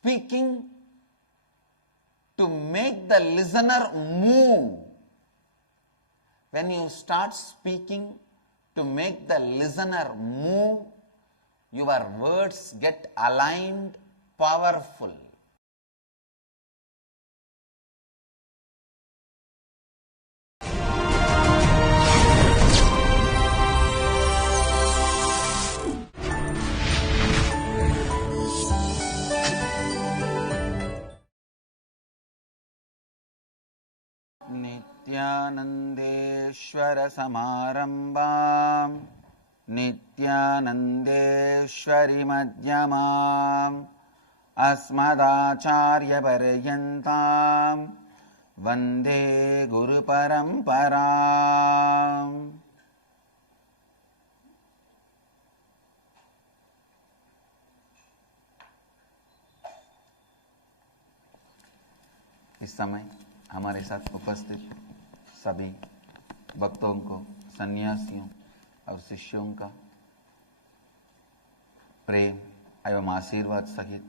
speaking to make the listener move. When you start speaking to make the listener move, your words get aligned, powerful. नित्यानंदेश्वर समारंभां नित्यानंदेश्वरी मध्यमाम् अस्मदाचार्य पर्यन्तां वंदे गुरु परंपराम्. इस समय हमारे साथ उपस्थित सभी भक्तों को, सन्यासियों और शिष्यों का प्रेम एवं आशीर्वाद सहित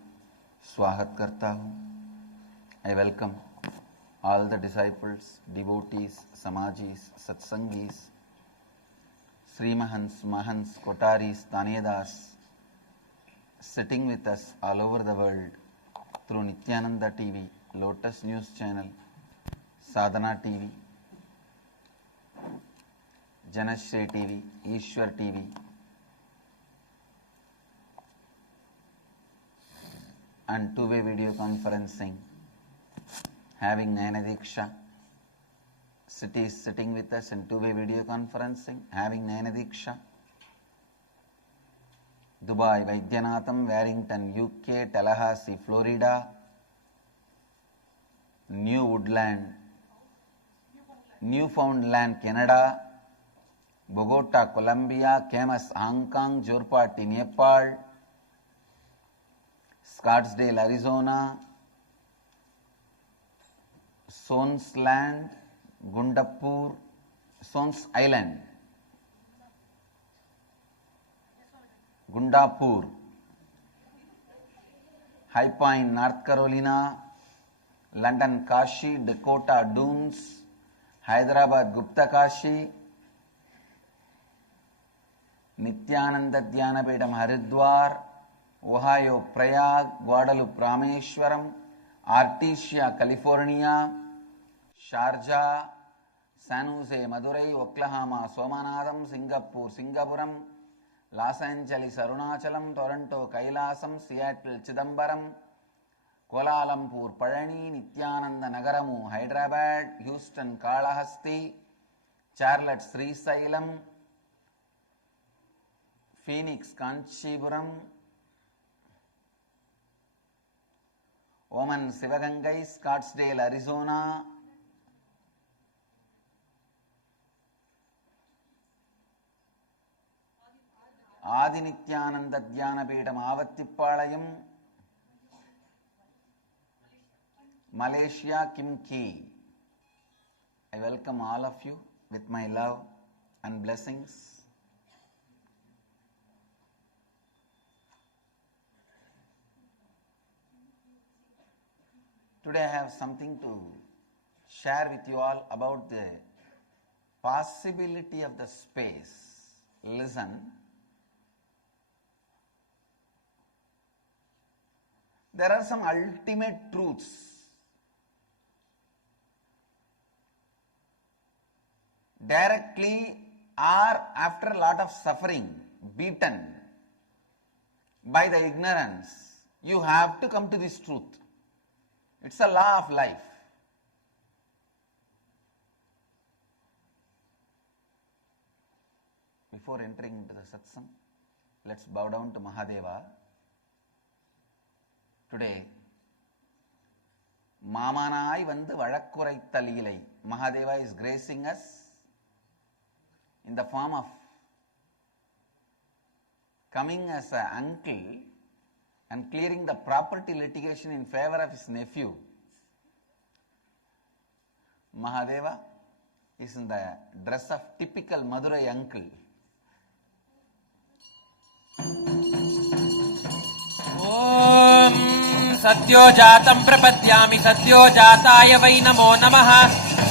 स्वागत करता हूँ. I welcome all the disciples, devotees, samajis, satsangis, Srimahans, Mahans, Kotaris, Tanedas sitting with us all over the world through Nityananda TV, Lotus News Channel, Sadhana TV, Janashri TV, Ishwar TV, and two-way video conferencing, having Nayana Diksha. City is sitting with us in two-way video conferencing, having Nayana Diksha. Dubai, Vaidyanatham, Warrington, UK, Tallahassee, Florida, Newfoundland, Canada, Bogota, Colombia, Camas, Hong Kong, Jorpati, Nepal, Scottsdale, Arizona, Sons Land, Gundapur, Sons Island, Gundapur, High Point, North Carolina, London, Kashi, Dakota, Dunes, Hyderabad, Gupta Kashi, Nityananda Dhyanapedam, Haridwar, Ohio, Prayag, Guadalupe, Rameshwaram, Artesia, California, Sharjah, San Jose, Madurai, Oklahoma, Somanadam, Singapore, Singapuram, Los Angeles, Arunachalam, Toronto, Kailasam, Seattle, Chidambaram, Kuala Lumpur, Palani, Nityananda Nagaramu, Hyderabad, Houston, Kalahasti, Charlotte, Srisailam, Phoenix, Kanchipuram, Oman, Sivagangai, Scottsdale, Arizona, Adi Nityananda Dhyanapedam, Avattipalayam, Malaysia, Kimki. I welcome all of you with my love and blessings. Today I have something to share with you all about the possibility of the space. Listen. There are some ultimate truths directly or after a lot of suffering, beaten by the ignorance, you have to come to this truth. It's a law of life. Before entering into the satsang, let's bow down to Mahadeva. Today, Mamanai Vandu Vazhakkuraitha Leelai. Mahadeva is gracing us in the form of coming as an uncle and clearing the property litigation in favor of his nephew. Mahadeva is in the dress of typical Madurai uncle. सद्यो जातं प्रपद्यामि सद्यो जाताय वै नमो नमः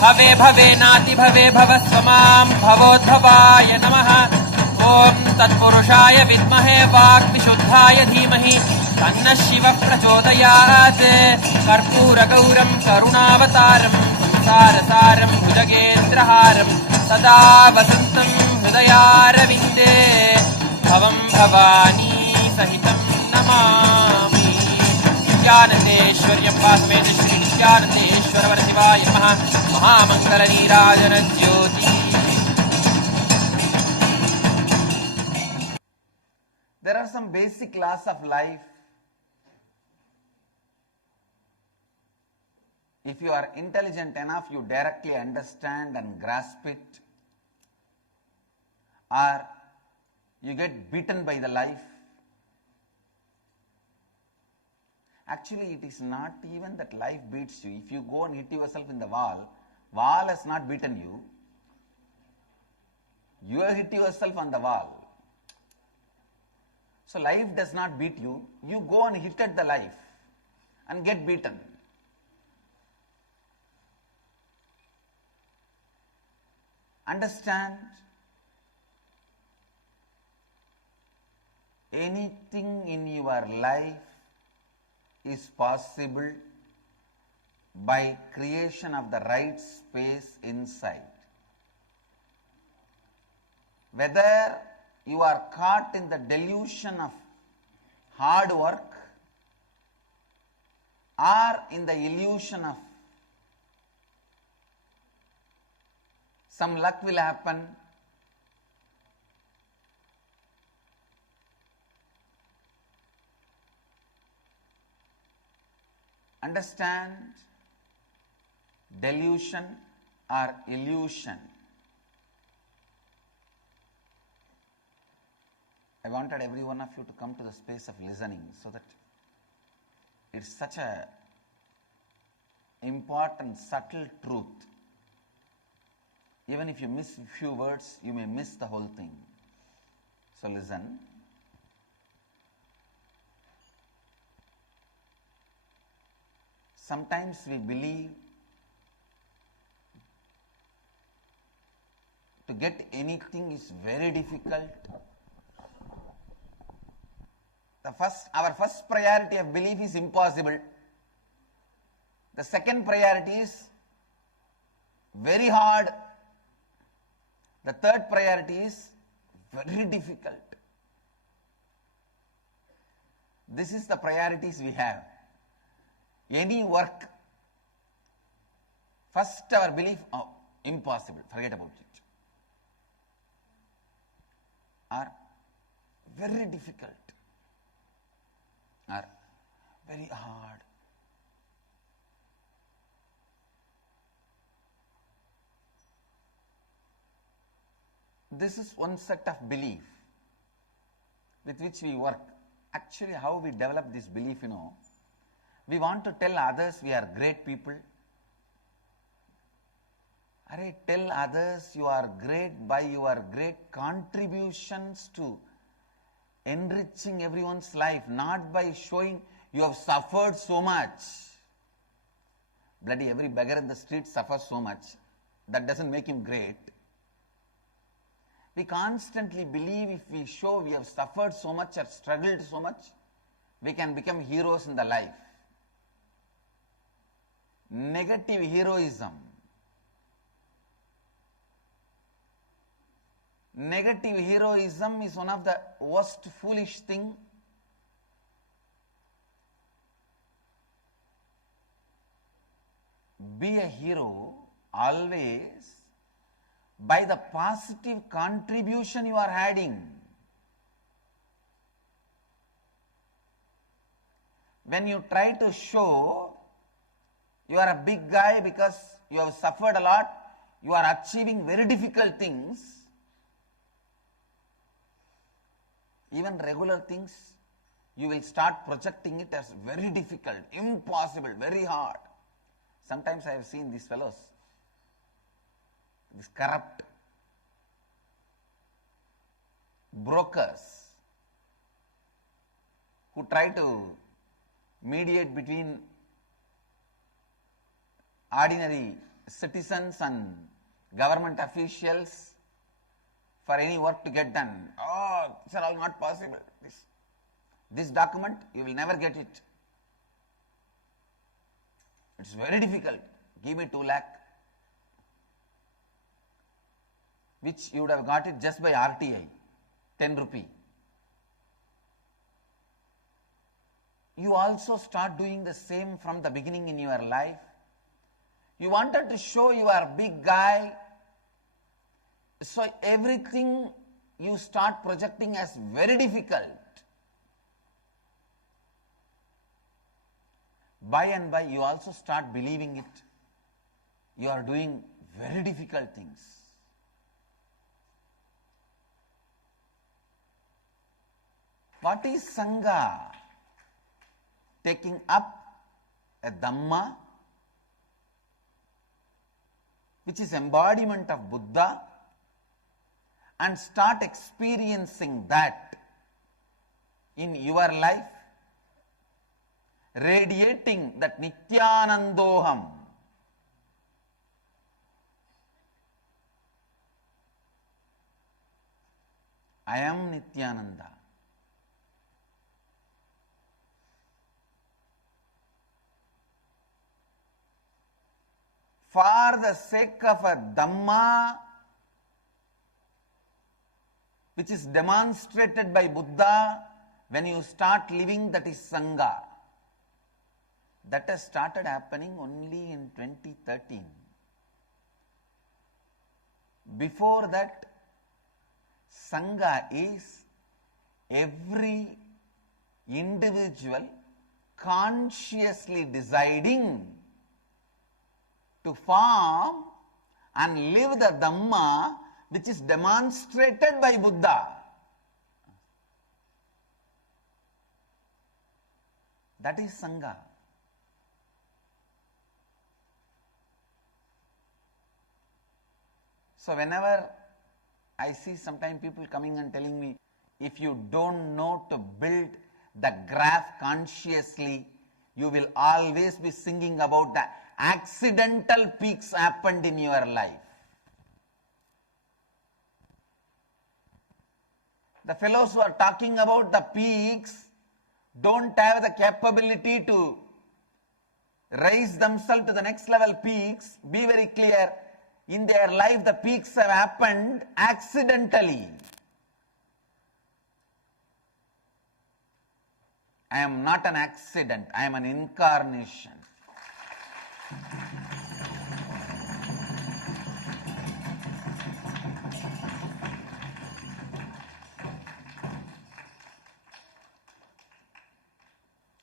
भवे भवेनाति भवे भवस्व मां भवोद्भवाय नमः ॐ तत्पुरुषाय विद्महे वाक्विशुद्धाय धीमहि तन्नः शिवः प्रचोदयात् कर्पूरगौरं करुणावतारं संसारसारं भुजगेन्द्रहारं सदा वसन्तं हृदयारविन्दे भवं भवानी सहितं नमामि नित्यानन्देश्वर्यं वासवेद श्री नित्यानन्देश्वरवर शिवाय नमः महामङ्गलनीराजन ज्योति. There are some basic laws of life. If you are intelligent enough, you directly understand and grasp it, or you get beaten by the life. Actually, it is not even that life beats you. If you go and hit yourself in the wall has not beaten you. You have hit yourself on the wall. So life does not beat you. You go and hit at the life and get beaten. Understand, anything in your life is possible by creation of the right space inside. Whether you are caught in the delusion of hard work or in the illusion of some luck will happen, understand, delusion or illusion. I wanted every one of you to come to the space of listening, so that it's such a important, subtle truth. Even if you miss a few words, you may miss the whole thing. So listen. Sometimes we believe to get anything is very difficult. Our first priority of belief is impossible. The second priority is very hard. The third priority is very difficult. This is the priorities we have. Any work, first our belief, oh, impossible, forget about it. Or very difficult, or very hard. This is one set of belief with which we work. Actually, how we develop this belief, we want to tell others we are great people. Tell others you are great by your great contributions to enriching everyone's life, not by showing you have suffered so much. Bloody every beggar in the street suffers so much. That doesn't make him great. We constantly believe if we show we have suffered so much or struggled so much, we can become heroes in the life. Negative heroism. Negative heroism is one of the worst foolish thing. Be a hero always by the positive contribution you are adding. When you try to show you are a big guy because you have suffered a lot, you are achieving very difficult things, even regular things, you will start projecting it as very difficult, impossible, very hard. Sometimes I have seen these fellows, these corrupt brokers who try to mediate between ordinary citizens and government officials for any work to get done. Oh, these are all not possible. This document, you will never get it. It's very difficult. Give me 2 lakh. Which you would have got it just by RTI, 10 rupee. You also start doing the same from the beginning in your life. You wanted to show you are a big guy, so everything you start projecting as very difficult. By and by, you also start believing it. You are doing very difficult things. What is Sangha? Taking up a Dhamma, which is embodiment of Buddha, and start experiencing that in your life, radiating that Nityanandoham. I am Nityananda. For the sake of a Dhamma which is demonstrated by Buddha, when you start living, that is Sangha. That has started happening only in 2013. Before that, Sangha is every individual consciously deciding to form and live the Dhamma which is demonstrated by Buddha. That is Sangha. So whenever I see sometimes people coming and telling me, if you don't know to build the graph consciously, you will always be singing about the accidental peaks happened in your life. The fellows who are talking about the peaks don't have the capability to raise themselves to the next level peaks. Be very clear. In their life, the peaks have happened accidentally. I am not an accident. I am an incarnation.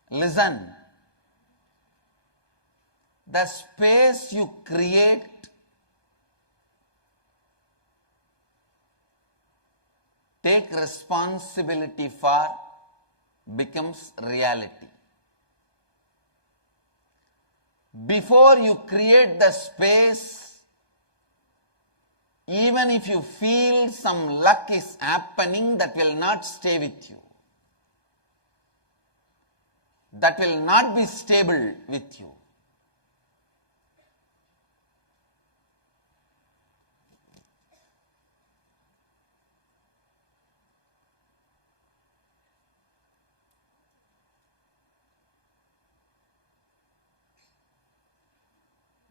Listen. The space you create take responsibility for becomes reality. Before you create the space, even if you feel some luck is happening, that will not stay with you. That will not be stable with you.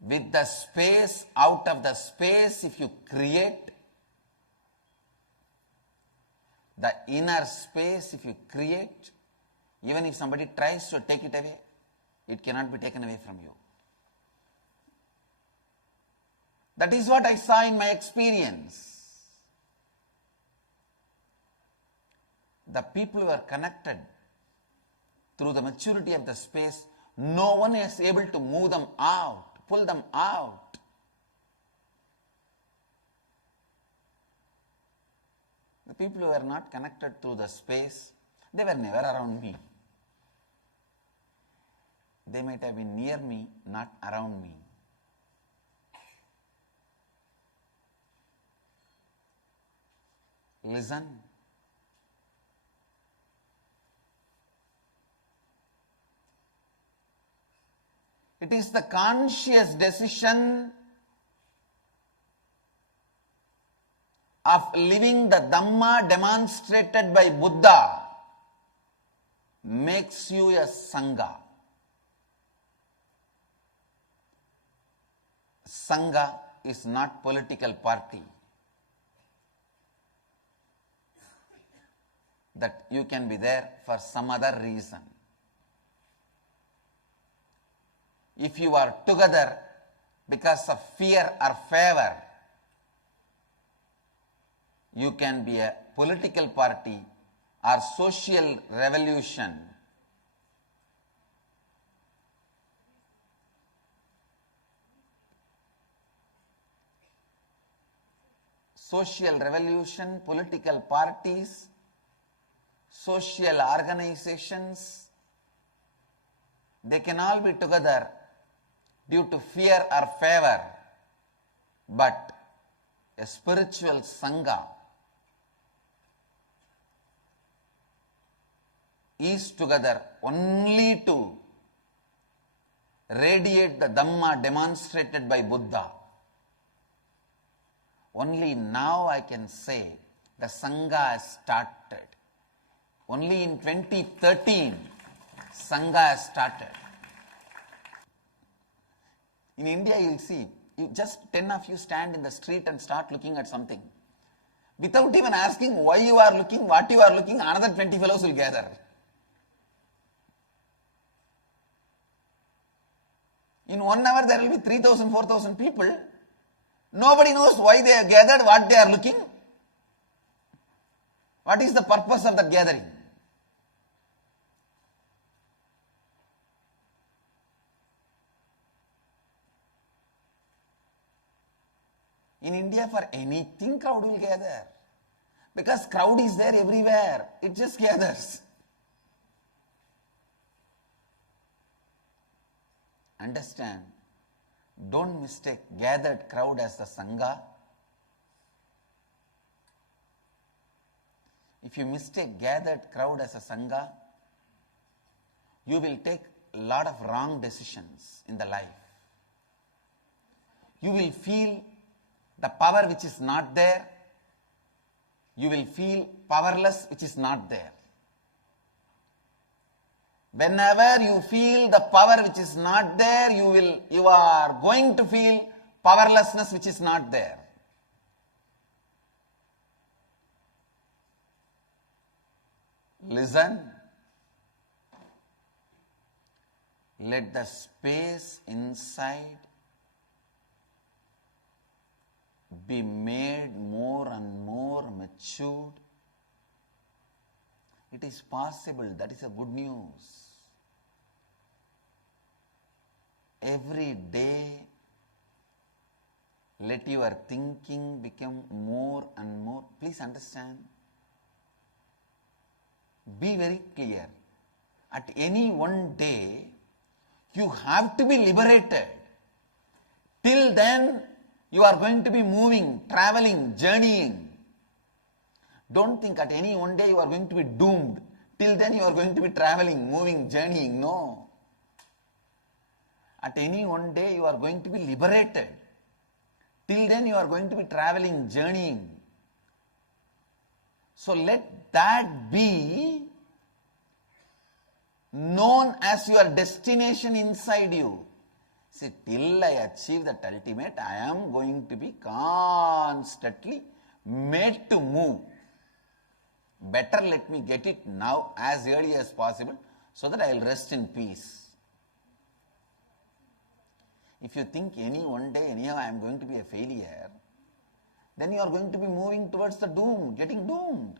With the space, out of the space, if you create the inner space, if you create, even if somebody tries to take it away, it cannot be taken away from you. That is what I saw in my experience. The people who are connected through the maturity of the space, no one is able to move them out, pull them out. The people who are not connected through the space, they were never around me. They might have been near me, not around me. Listen. It is the conscious decision of living the Dhamma demonstrated by Buddha makes you a Sangha. Sangha is not political party that you can be there for some other reason. If you are together because of fear or favor, you can be a political party or social revolution. Social revolution, political parties, social organizations, they can all be together due to fear or favor, but a spiritual Sangha is together only to radiate the Dhamma demonstrated by Buddha. Only now I can say the Sangha has started. Only in 2013, Sangha has started. In India, you will see, just 10 of you stand in the street and start looking at something. Without even asking why you are looking, what you are looking, another 20 fellows will gather. In 1 hour, there will be 3,000, 4,000 people. Nobody knows why they are gathered, what they are looking. What is the purpose of the gathering? In India, for anything, crowd will gather. Because crowd is there everywhere. It just gathers. Understand? Don't mistake gathered crowd as the Sangha. If you mistake gathered crowd as a Sangha, you will take a lot of wrong decisions in the life. You will feel the power which is not there. You will feel powerless which is not there. Whenever you feel the power which is not there, you are going to feel powerlessness which is not there. Listen. Let the space inside be made more and more matured. It is possible. That is a good news. Every day, let your thinking become more and more. Please understand. Be very clear. At any one day, you have to be liberated. Till then, you are going to be moving, traveling, journeying. Don't think at any one day you are going to be doomed. Till then, you are going to be traveling, moving, journeying. No. At any one day, you are going to be liberated. Till then, you are going to be traveling, journeying. So let that be known as your destination inside you. See, till I achieve that ultimate, I am going to be constantly made to move. Better let me get it now as early as possible so that I will rest in peace. If you think any one day, anyhow, I am going to be a failure, then you are going to be moving towards the doom, getting doomed.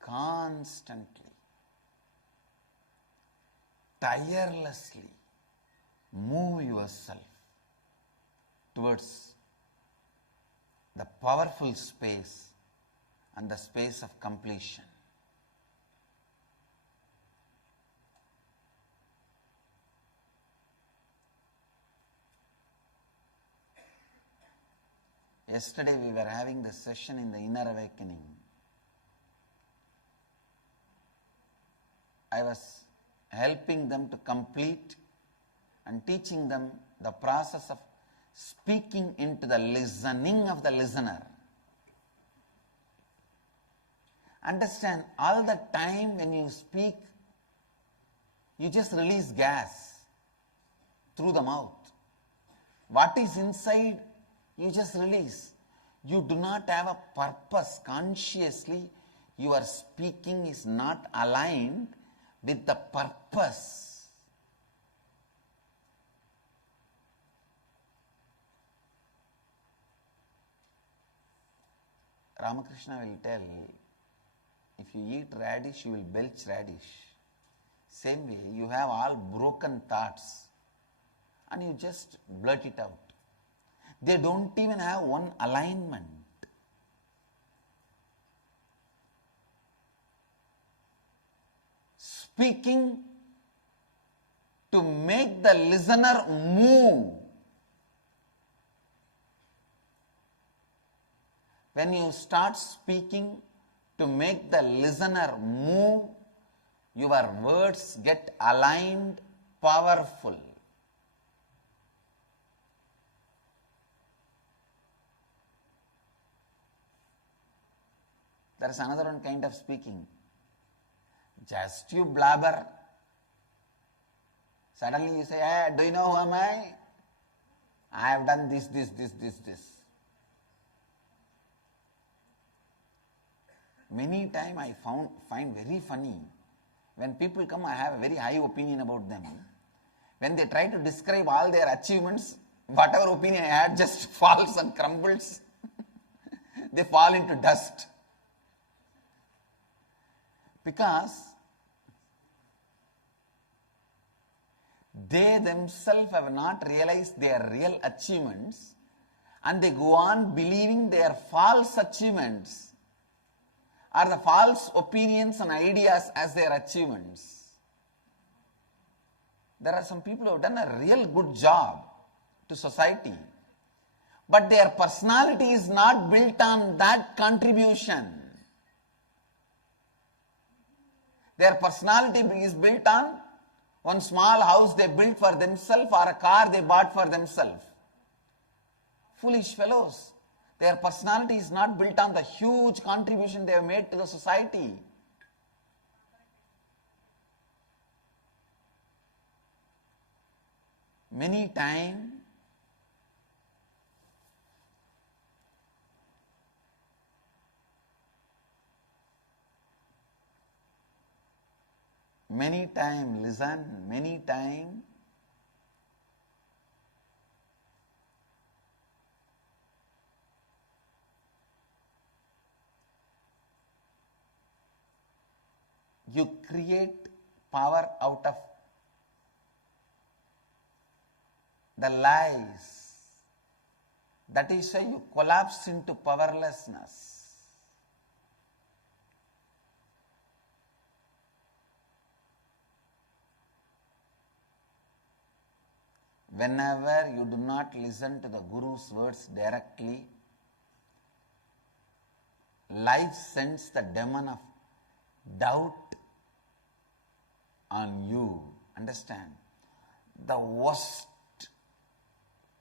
Constantly, tirelessly move yourself towards the powerful space and the space of completion. Yesterday we were having the session in the inner awakening. I was helping them to complete and teaching them the process of speaking into the listening of the listener. Understand, all the time when you speak, you just release gas through the mouth. What is inside, you just release. You do not have a purpose. Consciously, your speaking is not aligned with the purpose. Ramakrishna will tell, if you eat radish, you will belch radish. Same way, you have all broken thoughts and you just blurt it out. They don't even have one alignment. Speaking to make the listener move. When you start speaking to make the listener move, your words get aligned, powerful. There is another one kind of speaking. Just you blabber. Suddenly you say, hey, do you know who am I? I have done this. Many times I find very funny. When people come, I have a very high opinion about them. When they try to describe all their achievements, whatever opinion I had just falls and crumbles. They fall into dust. Because they themselves have not realized their real achievements and they go on believing their false achievements are the false opinions and ideas as their achievements. There are some people who have done a real good job to society, but their personality is not built on that contribution. Their personality is built on one small house they built for themselves or a car they bought for themselves. Foolish fellows. Their personality is not built on the huge contribution they have made to the society. Many times, listen, many times, you create power out of the lies. That is why you collapse into powerlessness. Whenever you do not listen to the Guru's words directly, life sends the demon of doubt on you. Understand? The worst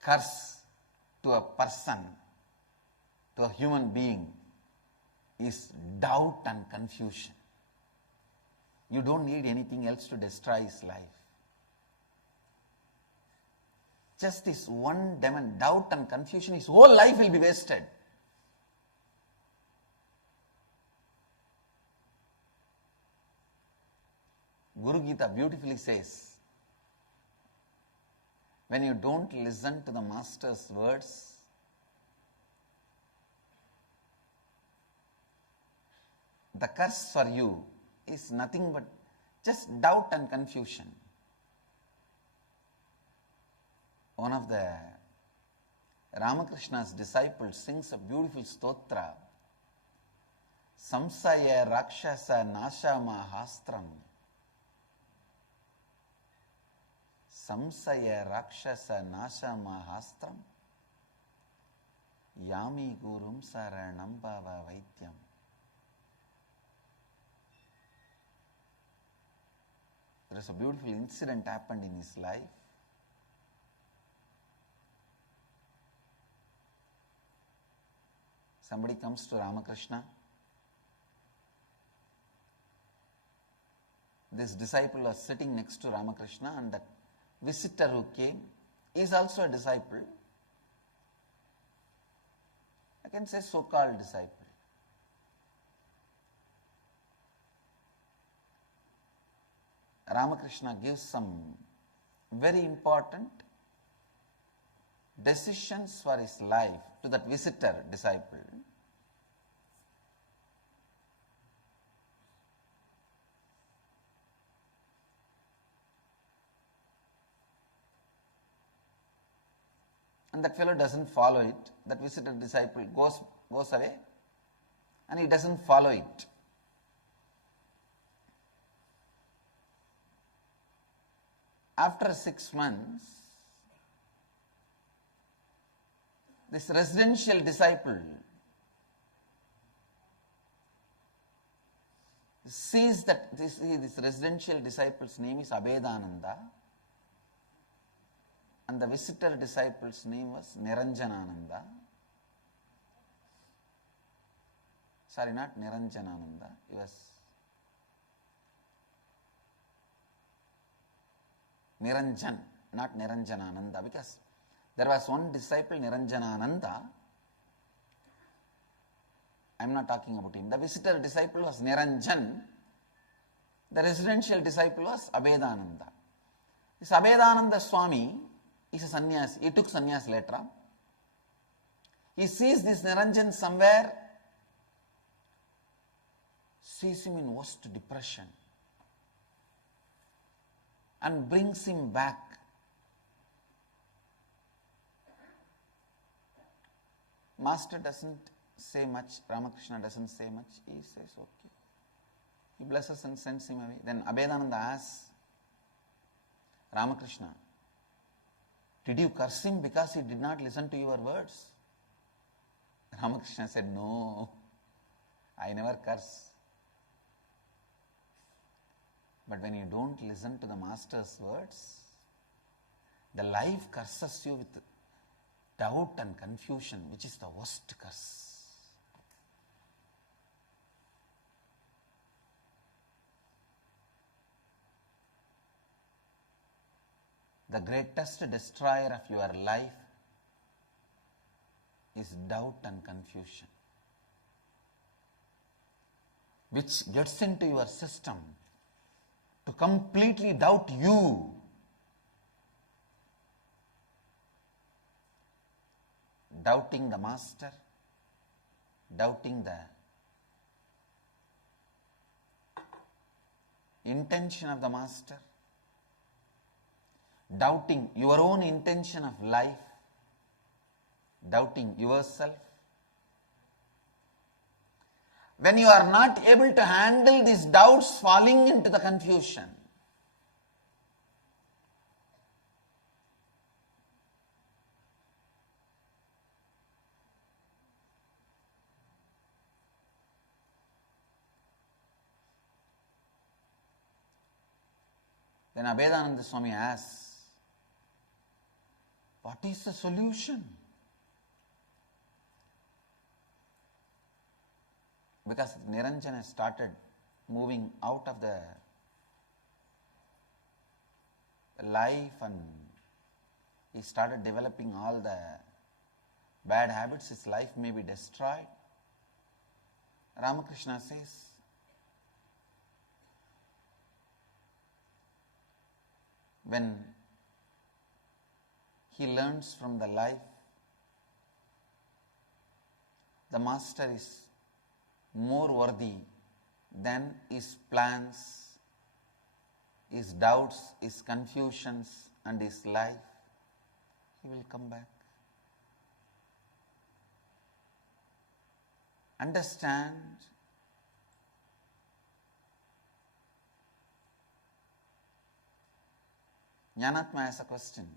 curse to a person, to a human being, is doubt and confusion. You don't need anything else to destroy his life. Just this one demon, doubt and confusion, his whole life will be wasted. Guru Gita beautifully says, when you don't listen to the master's words, the curse for you is nothing but just doubt and confusion. One of the Ramakrishna's disciples sings a beautiful stotra. Samsaya Rakshasa Nashama Hastram. Samsaya Rakshasa Nashama Hastram. Yami Gurum Saranam Bhava Vaidyam. There is a beautiful incident happened in his life. Somebody comes to Ramakrishna. This disciple was sitting next to Ramakrishna, and the visitor who came is also a disciple. I can say so-called disciple. Ramakrishna gives some very important decisions for his life to that visitor disciple. And that fellow doesn't follow it. That visitor disciple goes away, and he doesn't follow it. After 6 months, this residential disciple sees that this residential disciple's name is Abhedananda, and the visitor disciple's name was Niranjanananda. Sorry, not Niranjanananda. He was Niranjan, not Niranjanananda, because there was one disciple, Niranjanananda. I am not talking about him. The visitor disciple was Niranjan. The residential disciple was Abhedananda. This Abhedananda Swami is a sannyasi. He took sannyas later on. He sees this Niranjan somewhere, sees him in worst depression, and brings him back. Master doesn't say much, Ramakrishna doesn't say much. He says, okay. He blesses and sends him away. Then Abhedananda asks Ramakrishna, did you curse him because he did not listen to your words? Ramakrishna said, no, I never curse. But when you don't listen to the master's words, the life curses you with doubt and confusion, which is the worst curse. The greatest destroyer of your life is doubt and confusion, which gets into your system to completely doubt you. Doubting the master, doubting the intention of the master, doubting your own intention of life, doubting yourself. When you are not able to handle these doubts, falling into the confusion, then Abhedananda Swami asks, what is the solution? Because Niranjana started moving out of the life and he started developing all the bad habits, his life may be destroyed. Ramakrishna says, when he learns from the life, the master is more worthy than his plans, his doubts, his confusions, and his life. He will come back. Understand Jnanatma has a question.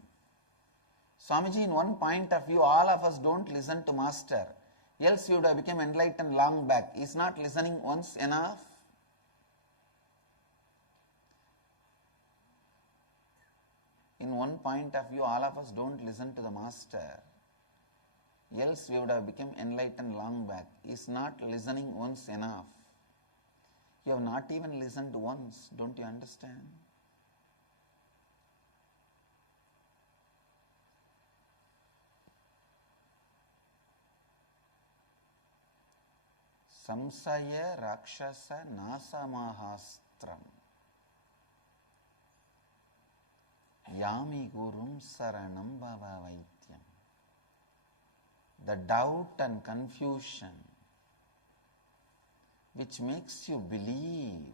Swamiji, in one point of view, all of us don't listen to Master. Else you would have become enlightened long back. Is not listening once enough? In one point of view, all of us don't listen to the Master. Else we would have become enlightened long back. Is not listening once enough? You have not even listened once. Don't you understand? Samsaya Rakshasa Nasamahastram Yami Gurum Saranam Bhava Vaityam. The doubt and confusion which makes you believe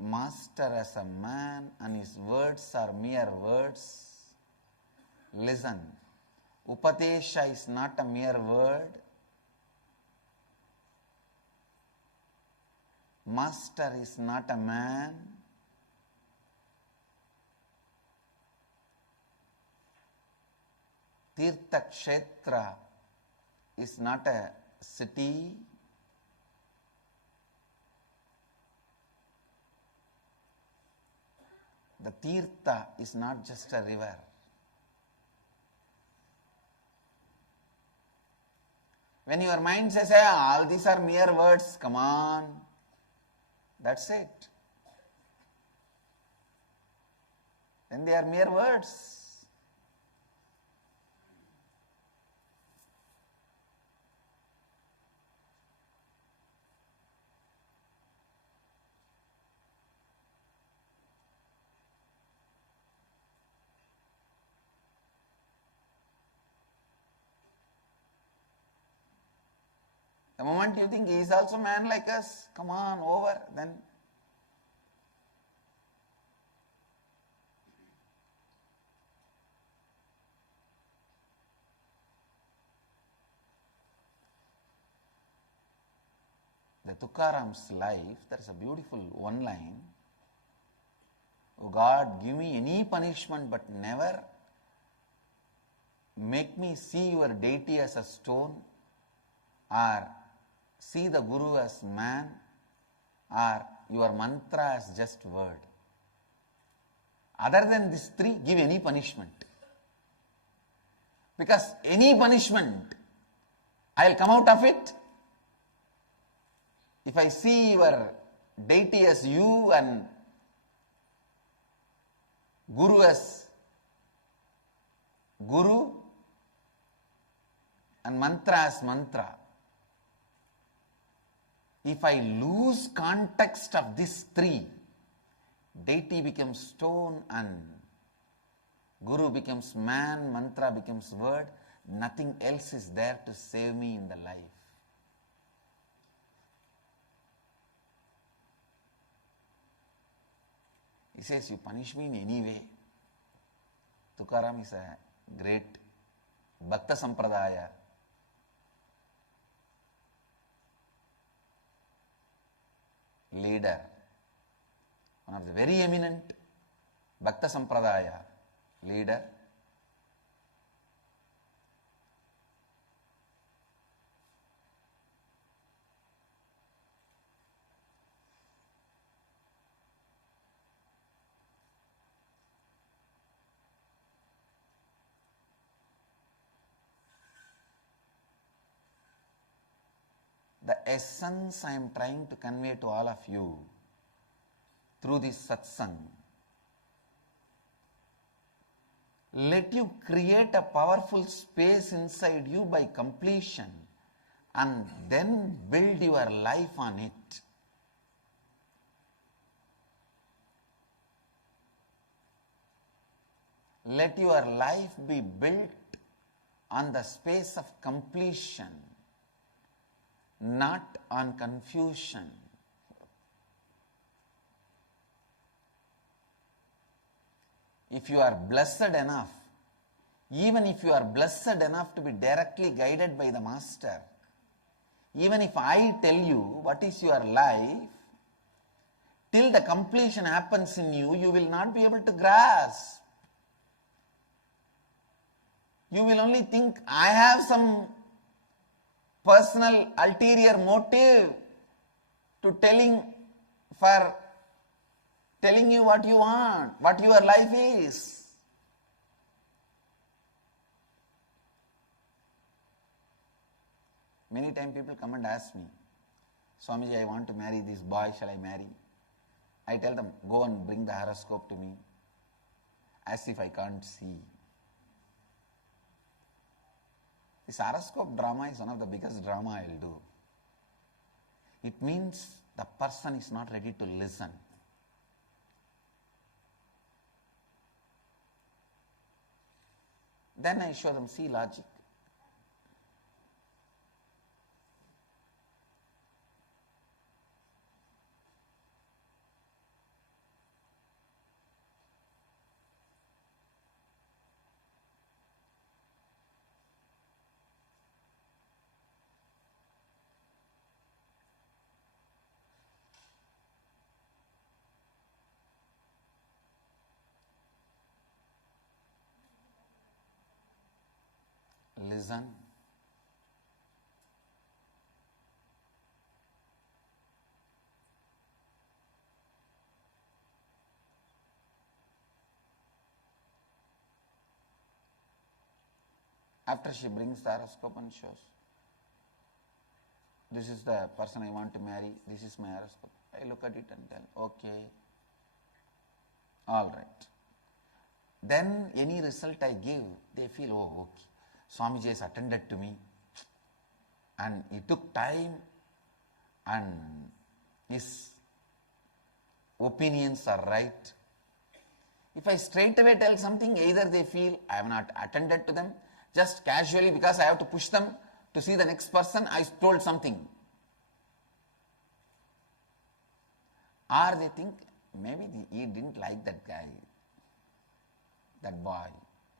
Master as a man and his words are mere words. Listen, Upadesha is not a mere word. Master is not a man. Tirtha Kshetra is not a city. The Tirtha is not just a river. When your mind says, hey, all these are mere words, come on, that's it. Then they are mere words. The moment you think he is also man like us, come on, over, then the Tukaram's life, there is a beautiful one line. Oh God, give me any punishment but never make me see your deity as a stone, or see the Guru as man, or your mantra as just word. Other than these three, give any punishment. Because any punishment, I will come out of it. If I see your deity as you and Guru as Guru and mantra as mantra, if I lose context of these three, deity becomes stone and Guru becomes man, mantra becomes word, nothing else is there to save me in the life. He says, you punish me in any way. Tukaram is a great Bhakta Sampradaya leader, one of the very eminent Bhakta Sampradaya leader. The essence I am trying to convey to all of you through this satsang. Let you create a powerful space inside you by completion and then build your life on it. Let your life be built on the space of completion, not on confusion. If you are blessed enough, even if you are blessed enough to be directly guided by the Master, even if I tell you what is your life, till the completion happens in you, you will not be able to grasp. You will only think, I have some personal ulterior motive to telling you what you want, what your life is. Many times people come and ask me, Swamiji, I want to marry this boy, shall I marry? I tell them, go and bring the horoscope to me, as if I can't see. This horoscope drama is one of the biggest drama I will do. It means the person is not ready to listen. Then I show them, see logic. Listen. After she brings the horoscope and shows, this is the person I want to marry, this is my horoscope. I look at it and tell, okay, all right. Then any result I give, they feel, oh, okay. Swamiji has attended to me and he took time and his opinions are right. If I straight away tell something, either they feel I have not attended to them, just casually because I have to push them to see the next person, I told something. Or they think, maybe he didn't like that guy, that boy.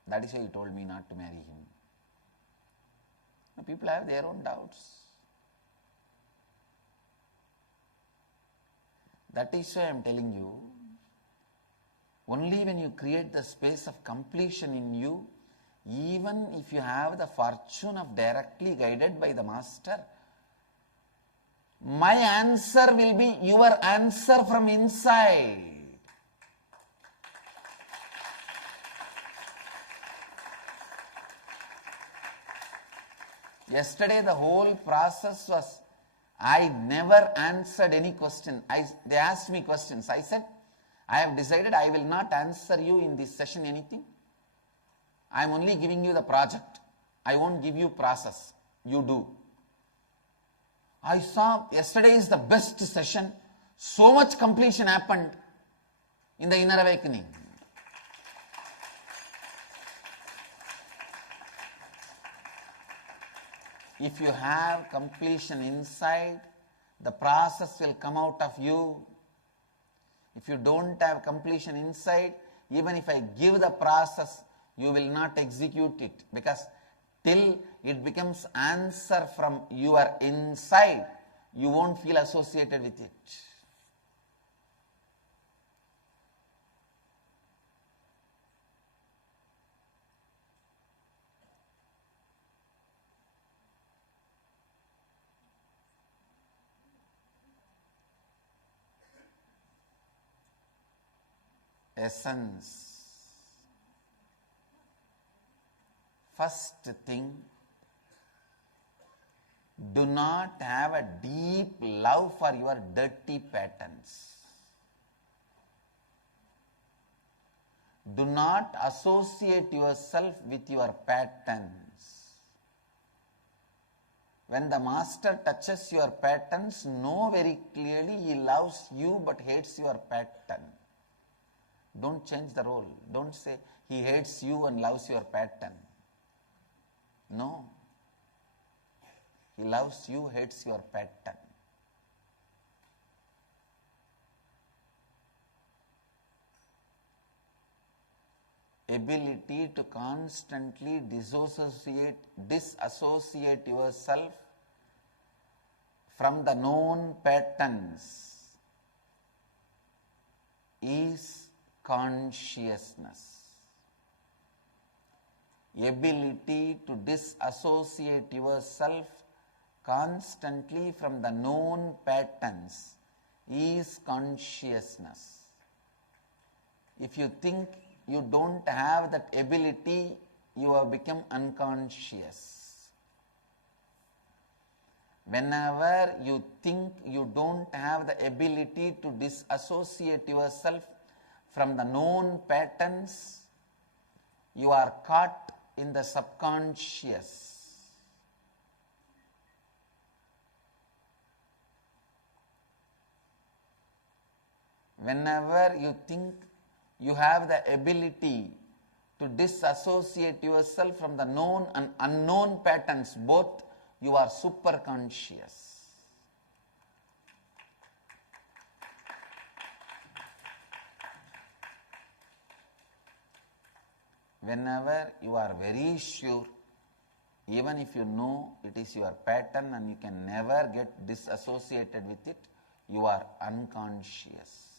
That is why he told me not to marry him. Now, people have their own doubts. That is why I am telling you, only when you create the space of completion in you, even if you have the fortune of directly guided by the Master, my answer will be your answer from inside. Yesterday the whole process was, I never answered any question. They asked me questions. I said, I have decided I will not answer you in this session anything. I am only giving you the project. I won't give you process. You do. I saw yesterday is the best session. So much completion happened in the inner awakening. If you have completion inside, the process will come out of you. If you don't have completion inside, even if I give the process, you will not execute it, because till it becomes answer from your inside, you won't feel associated with it. Essence. First thing, do not have a deep love for your dirty patterns. Do not associate yourself with your patterns. When the Master touches your patterns, know very clearly he loves you but hates your pattern. Don't change the role. Don't say he hates you and loves your pattern. No. He loves you, hates your pattern. Ability to constantly disassociate yourself from the known patterns consciousness. Ability to disassociate yourself constantly from the known patterns is consciousness. If you think you don't have that ability, you have become unconscious. Whenever you think you don't have the ability to disassociate yourself from the known patterns, you are caught in the subconscious. Whenever you think you have the ability to disassociate yourself from the known and unknown patterns, both, you are super conscious. Whenever you are very sure, even if you know it is your pattern and you can never get disassociated with it, you are unconscious.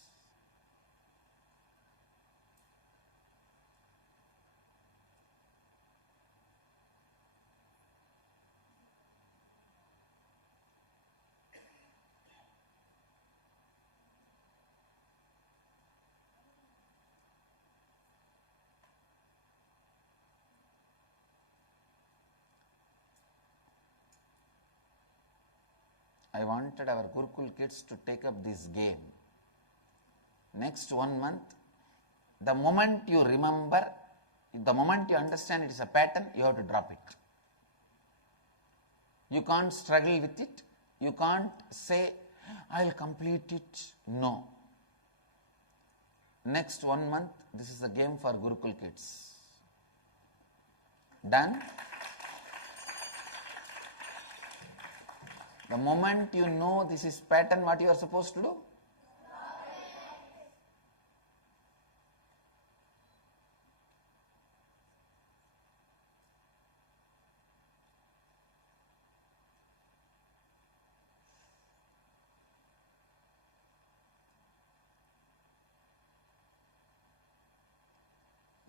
I wanted our Gurukul kids to take up this game. Next 1 month, the moment you remember, the moment you understand it is a pattern, you have to drop it. You can't struggle with it. You can't say, I'll complete it. No. Next 1 month, this is a game for Gurukul kids. Done? The moment you know this is pattern, what you are supposed to do?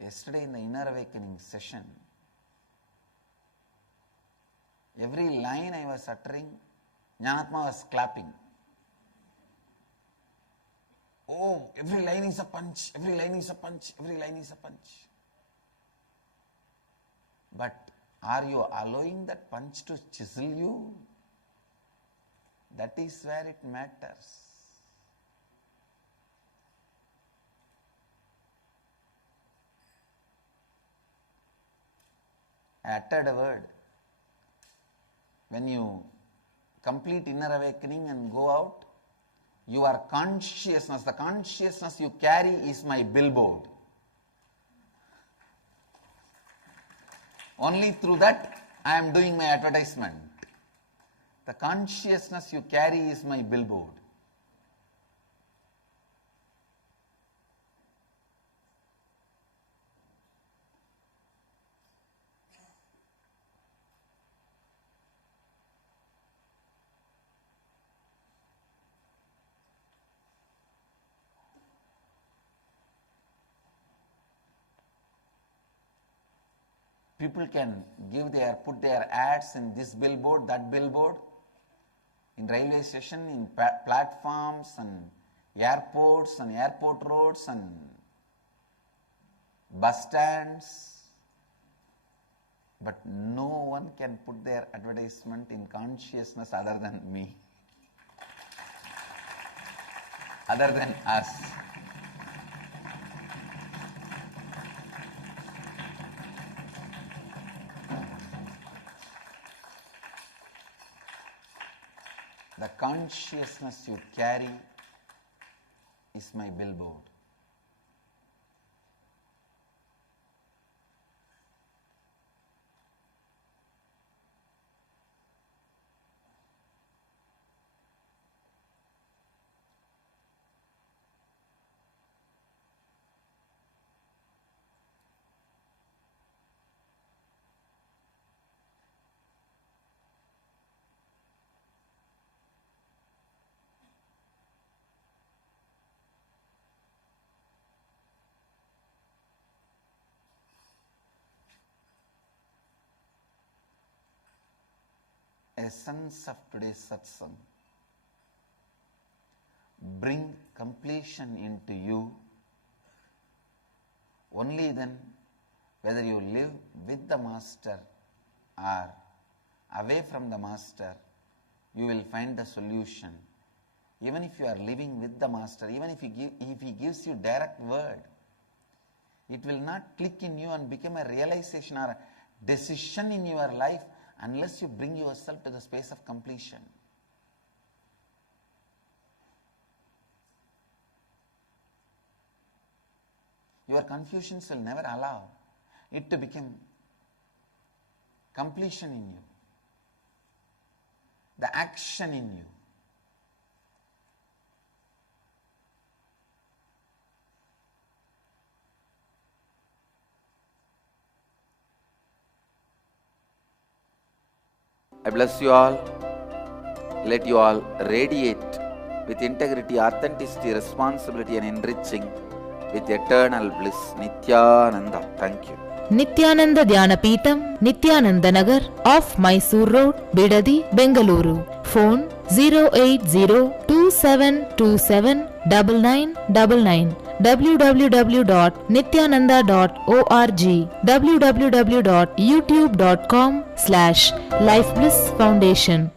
Yesterday in the Inner Awakening session, every line I was uttering, Jnanatma was clapping. Oh, every line is a punch, every line is a punch, every line is a punch. But are you allowing that punch to chisel you? That is where it matters. I uttered a word. When you complete inner awakening and go out, your consciousness, the consciousness you carry is my billboard. Only through that I am doing my advertisement. The consciousness you carry is my billboard. People can put their ads in this billboard, that billboard, in railway station, in platforms and airports and airport roads and bus stands. But no one can put their advertisement in consciousness other than me, other than us. The consciousness you carry is my billboard. essence of today's satsang. Bring completion into you. Only then, whether you live with the master or away from the master, you will find the solution. Even if you are living with the master, even if he gives you direct word, it will not click in you and become a realization or a decision in your life unless you bring yourself to the space of completion. Your confusions will never allow it to become completion in you, the action in you. I bless you all. Let you all radiate with integrity, authenticity, responsibility and enriching with eternal bliss. Nityananda. Thank you. Nityananda Dhyanapitham, Nityananda Nagar, off Mysore Road, Bidadi, Bengaluru. Phone 08027279999. www.nityananda.org. www.youtube.com/Life Bliss Foundation.